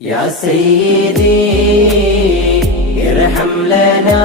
يا سيدي ارحم لنا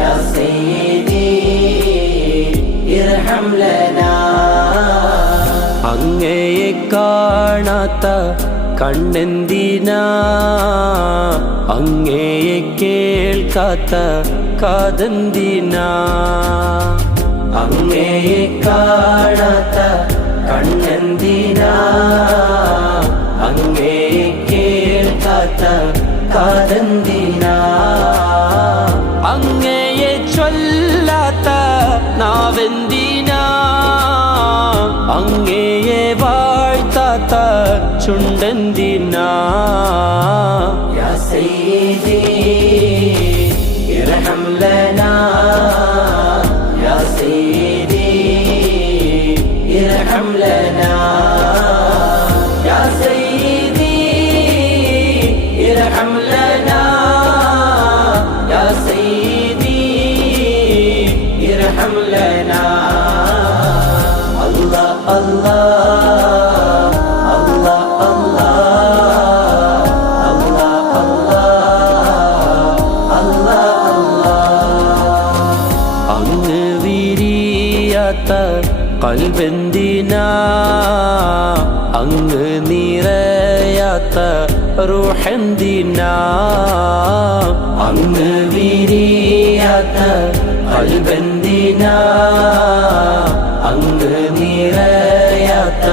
يا سيدي ارحم لنا അങ്ങയെ കാണാത്ത കണ്ണെന്തിന അങ്ങയെ കേൾക്കാത്ത കാതെന്തിന അങ്ങയെ കാണാത്ത കണ്ണെന്തിനാ അങ്ങയെ കേൾക്കാത്ത കാതെന്തിനാ അങ്ങയെ ചൊല്ലാത്ത നാവെന്തിന അങ്ങയെ വാഴ്ത്താത്ത ചുണ്ടെന്തിന ارحم لنا يا سيدي ارحم لنا الله الله الله الله അങ്ങ് വിരിയാത്ത കൽവെന്തിന അങ്ങ് നിറയാത്ത റൂഹന്തിന അങ്ങ് വിരിയാത്ത അൽബന്തിന അങ്ങ് നിറയാത്ത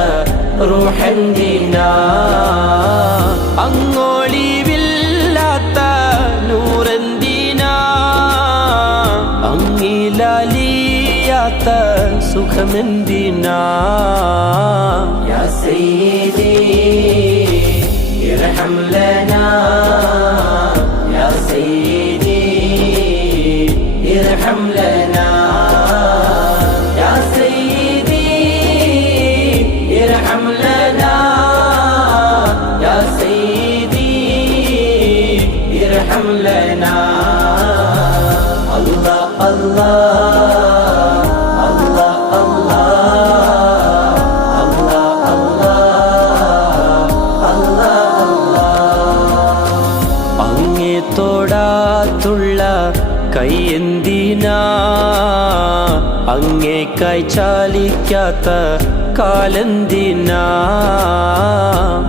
റൂഹന്തിന അങ്ങോളിവില്ലാത്ത നൂറന്തിന അങ്ങിലലിയാത്ത സുഖമെന്തിന? യാ സയ്യേ لنا എനിക്കായി ചാലിക്കാത്ത കാലന്തിന.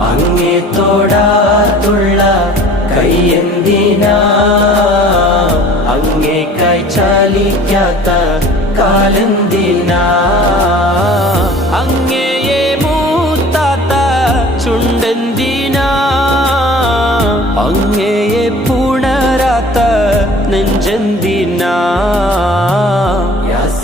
അങ്ങേ തോടാത്തുള്ള അങ്ങേ അങ്ങേക്കായി ചാലിക്കാത്ത കാലന്തിന. അങ്ങയെ മൂത്താത്ത ചുണ്ടെന്തിനാ. അങ്ങയെ പുണരാത്ത നെഞ്ചെന്തിനാ. യാ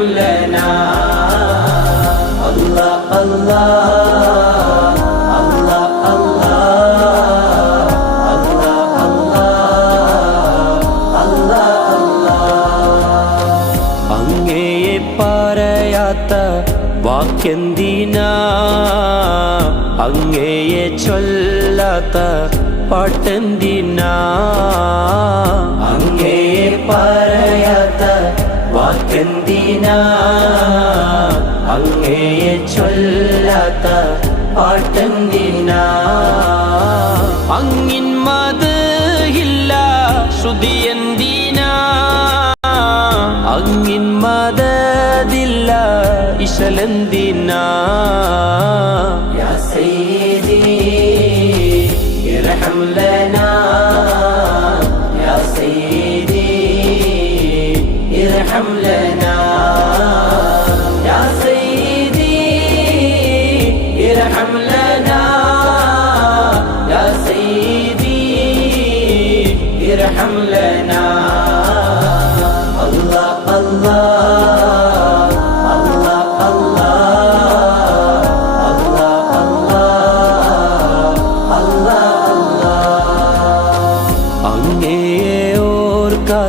لنا الله الله الله അങ്ങയെ പറയാത്ത വാക്കെന്തിന അങ്ങയെ ചൊല്ലാത്ത പാട്ടെന്തിന അങ്ങേ പറയാത്ത വാക്കെന്തിനാ അങ്ങയെ ചൊല്ലാത്ത പാട്ടെന്തിനാ അങ്ങിൻ മത് ഇല്ല ശ്രുതി എന്തിന അങ്ങിൻ മതതില്ല ഇശലെന്തിന يا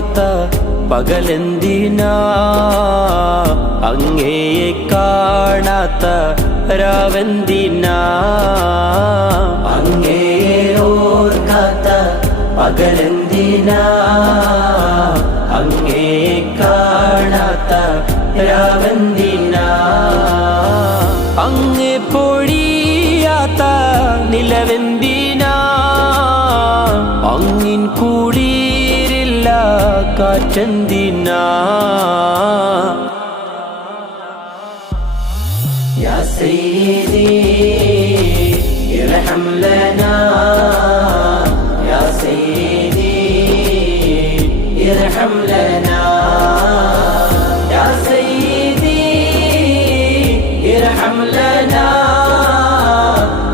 അങ്ങയെ ഓർക്കാത്ത പകലെന്തിനാ? അങ്ങയെ കാണാത്ത രാവെന്തിനാ? അങ്ങേ ഓർക്കാത്ത പകലെന്തിനാ? അങ്ങേ കാണാത്ത രാവെന്തിനാ? അങ്ങ് പൊഴിയാത്ത നിലവെന്തിനാ? का يا سيدي ارحم لنا يا سيدي ارحم لنا يا سيدي ارحم لنا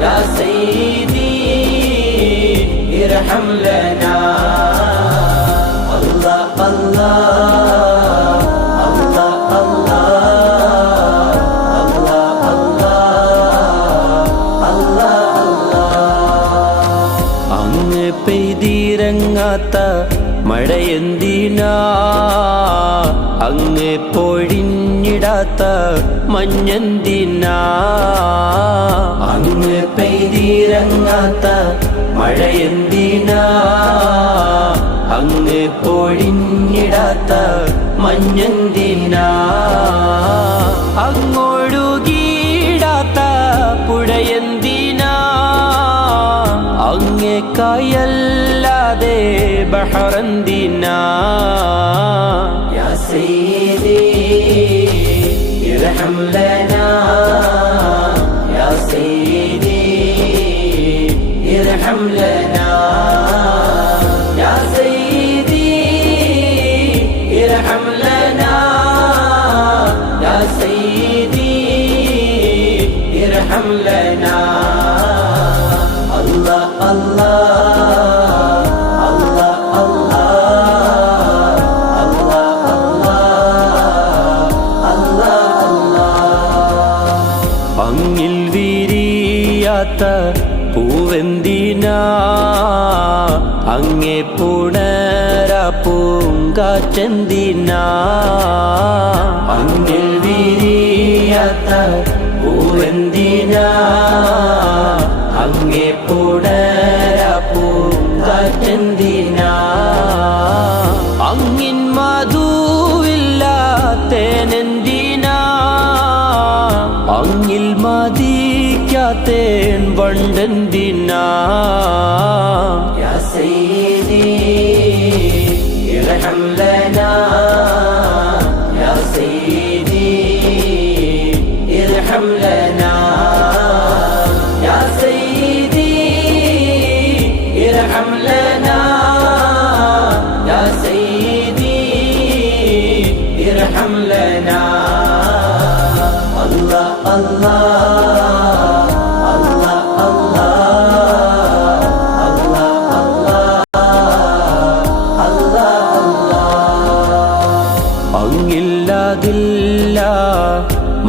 يا سيدي ارحم لنا പെയ്തിറങ്ങാത്ത മഴയെന്തിനാ? അങ്ങ് പൊഴിഞ്ഞിടാത്ത മഞ്ഞെന്തിനാ? അങ്ങ് പെയ്തീരങ്ങാത്ത മഴയെന്തിനാ? അങ്ങ് പൊഴിഞ്ഞിടാത്ത മഞ്ഞെന്തിനാ? അങ്ങോടുകീടാത്ത പുഴയെന്തിനാ? അങ്ങേക്കായല്ലാതെ ബഹറന്തിന. യാ ലനാ. വിരിയാത്ത പൂവെന്തിനാ? അങ്ങേ പുണര പൂങ്കാറ്റെന്തിനാ? അങ്ങിൽ വിരിയാത്ത പൂവെന്തിനാ? தேன் வண்டந்தினான்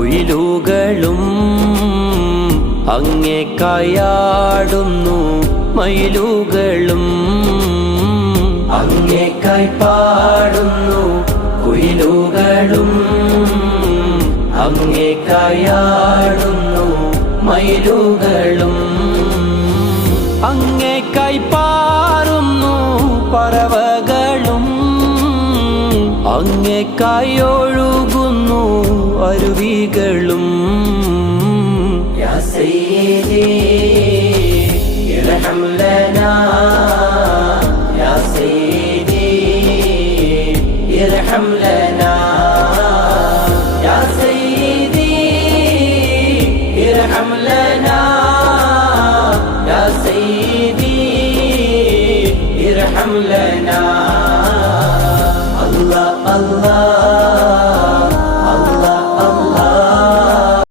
അങ്ങേക്കായി അങ്ങേ കായാടുന്നു മയിലുകളും. അങ്ങേക്കായി പാടുന്നു കുയിലുകളും. അങ്ങേക്കായാടുന്നു മയിലുകളും. അങ്ങേക്കായി പാറുന്നു പറവകളും. അങ്ങേ ഒഴുകുന്നു അരുവികളും يا سيدي ارحم لنا